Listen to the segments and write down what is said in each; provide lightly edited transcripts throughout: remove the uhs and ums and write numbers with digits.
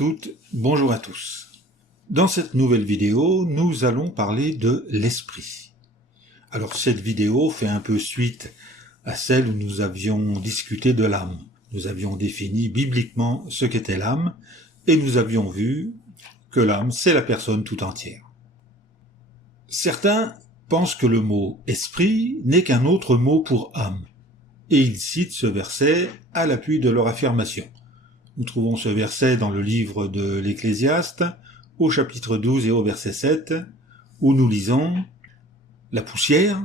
toutes, bonjour à tous. Dans cette nouvelle vidéo, nous allons parler de l'esprit. Alors cette vidéo fait un peu suite à celle où nous avions discuté de l'âme. Nous avions défini bibliquement ce qu'était l'âme et nous avions vu que l'âme, c'est la personne tout entière. Certains pensent que le mot « esprit » n'est qu'un autre mot pour âme, et ils citent ce verset à l'appui de leur affirmation. Nous trouvons ce verset dans le livre de l'Ecclésiaste, au chapitre 12 et au verset 7, où nous lisons « La poussière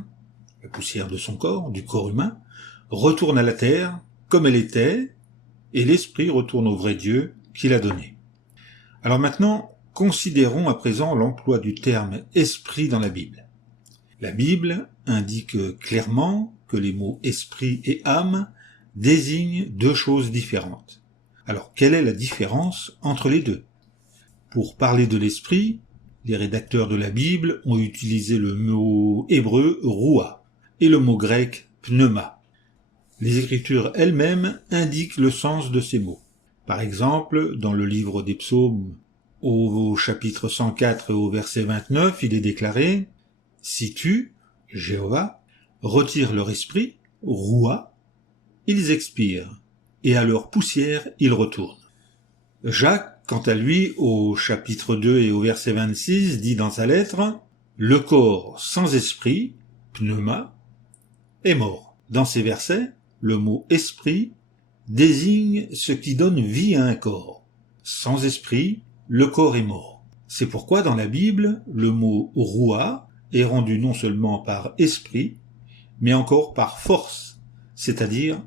de son corps, du corps humain, retourne à la terre comme elle était, et l'esprit retourne au vrai Dieu qui l'a donné. » Alors maintenant, considérons à présent l'emploi du terme « esprit » dans la Bible. La Bible indique clairement que les mots « esprit » et « âme » désignent deux choses différentes. Alors, quelle est la différence entre les deux? Pour parler de l'esprit, les rédacteurs de la Bible ont utilisé le mot hébreu « roua » et le mot grec « pneuma ». Les Écritures elles-mêmes indiquent le sens de ces mots. Par exemple, dans le livre des Psaumes, au chapitre 104 et au verset 29, il est déclaré « Si tu, Jéhovah, retires leur esprit, roua, ils expirent, et à leur poussière ils retournent. » Jacques, quant à lui, au chapitre 2 et au verset 26, dit dans sa lettre « Le corps sans esprit, pneuma, est mort. » Dans ces versets, le mot « esprit » désigne ce qui donne vie à un corps. Sans esprit, le corps est mort. C'est pourquoi dans la Bible, le mot « roua » est rendu non seulement par « esprit », mais encore par « force », c'est-à-dire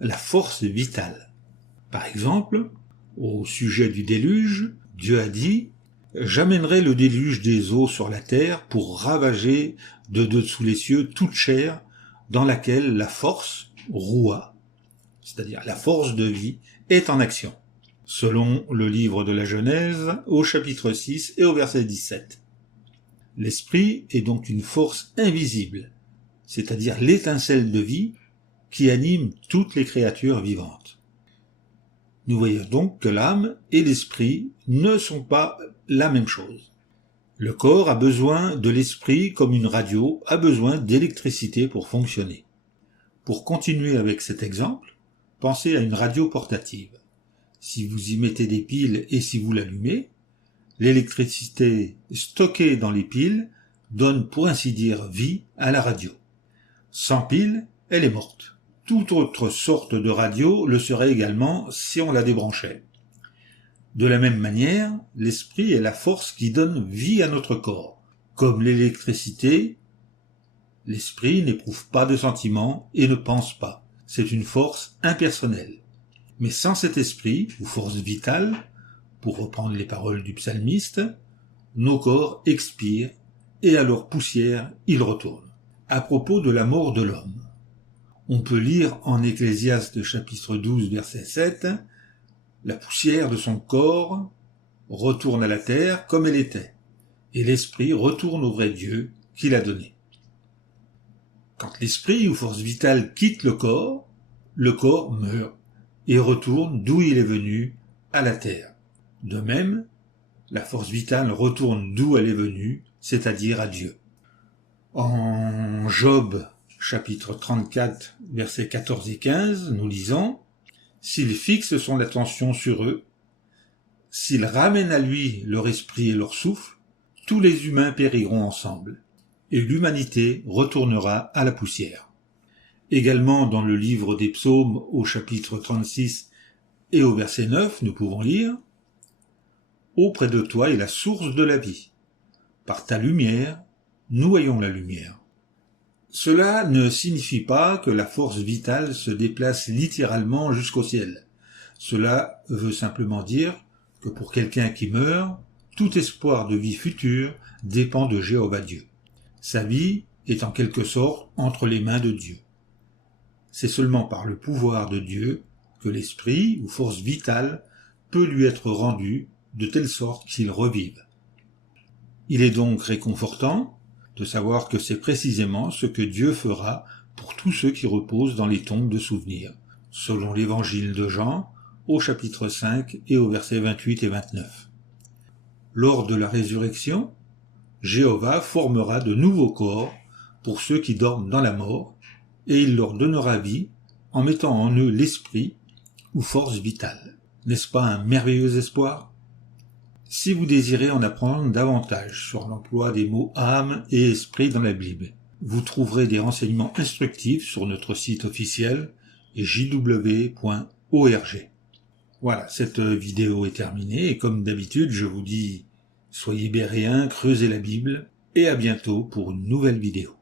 la force vitale. Par exemple, au sujet du déluge, Dieu a dit « J'amènerai le déluge des eaux sur la terre pour ravager de dessous les cieux toute chair dans laquelle la force, roua, c'est-à-dire la force de vie, est en action. » Selon le livre de la Genèse, au chapitre 6 et au verset 17. L'esprit est donc une force invisible, c'est-à-dire l'étincelle de vie qui anime toutes les créatures vivantes. Nous voyons donc que l'âme et l'esprit ne sont pas la même chose. Le corps a besoin de l'esprit comme une radio a besoin d'électricité pour fonctionner. Pour continuer avec cet exemple, pensez à une radio portative. Si vous y mettez des piles et si vous l'allumez, l'électricité stockée dans les piles donne pour ainsi dire vie à la radio. Sans piles, elle est morte. Toute autre sorte de radio le serait également si on la débranchait. De la même manière, l'esprit est la force qui donne vie à notre corps. Comme l'électricité, l'esprit n'éprouve pas de sentiments et ne pense pas. C'est une force impersonnelle. Mais sans cet esprit, ou force vitale, pour reprendre les paroles du psalmiste, nos corps expirent et à leur poussière ils retournent. À propos de la mort de l'homme, on peut lire en Ecclésiaste chapitre 12 verset 7 « La poussière de son corps retourne à la terre comme elle était, et l'esprit retourne au vrai Dieu qui l'a donné. » Quand l'esprit ou force vitale quitte le corps meurt et retourne d'où il est venu, à la terre. De même, la force vitale retourne d'où elle est venue, c'est-à-dire à Dieu. En Job chapitre 34, versets 14 et 15, nous lisons « S'il fixe son attention sur eux, s'il ramène à lui leur esprit et leur souffle, tous les humains périront ensemble, et l'humanité retournera à la poussière. » Également dans le livre des Psaumes, au chapitre 36 et au verset 9, nous pouvons lire « Auprès de toi est la source de la vie. Par ta lumière, nous voyons la lumière. » Cela ne signifie pas que la force vitale se déplace littéralement jusqu'au ciel. Cela veut simplement dire que pour quelqu'un qui meurt, tout espoir de vie future dépend de Jéhovah Dieu. Sa vie est en quelque sorte entre les mains de Dieu. C'est seulement par le pouvoir de Dieu que l'esprit ou force vitale peut lui être rendu de telle sorte qu'il revive. Il est donc réconfortant de savoir que c'est précisément ce que Dieu fera pour tous ceux qui reposent dans les tombes de souvenirs. Selon l'évangile de Jean, au chapitre 5 et au verset 28 et 29. Lors de la résurrection, Jéhovah formera de nouveaux corps pour ceux qui dorment dans la mort, et il leur donnera vie en mettant en eux l'esprit ou force vitale. N'est-ce pas un merveilleux espoir? Si vous désirez en apprendre davantage sur l'emploi des mots âme et esprit dans la Bible, vous trouverez des renseignements instructifs sur notre site officiel jw.org. Voilà, cette vidéo est terminée et comme d'habitude, je vous dis soyez béréens, creusez la Bible et à bientôt pour une nouvelle vidéo.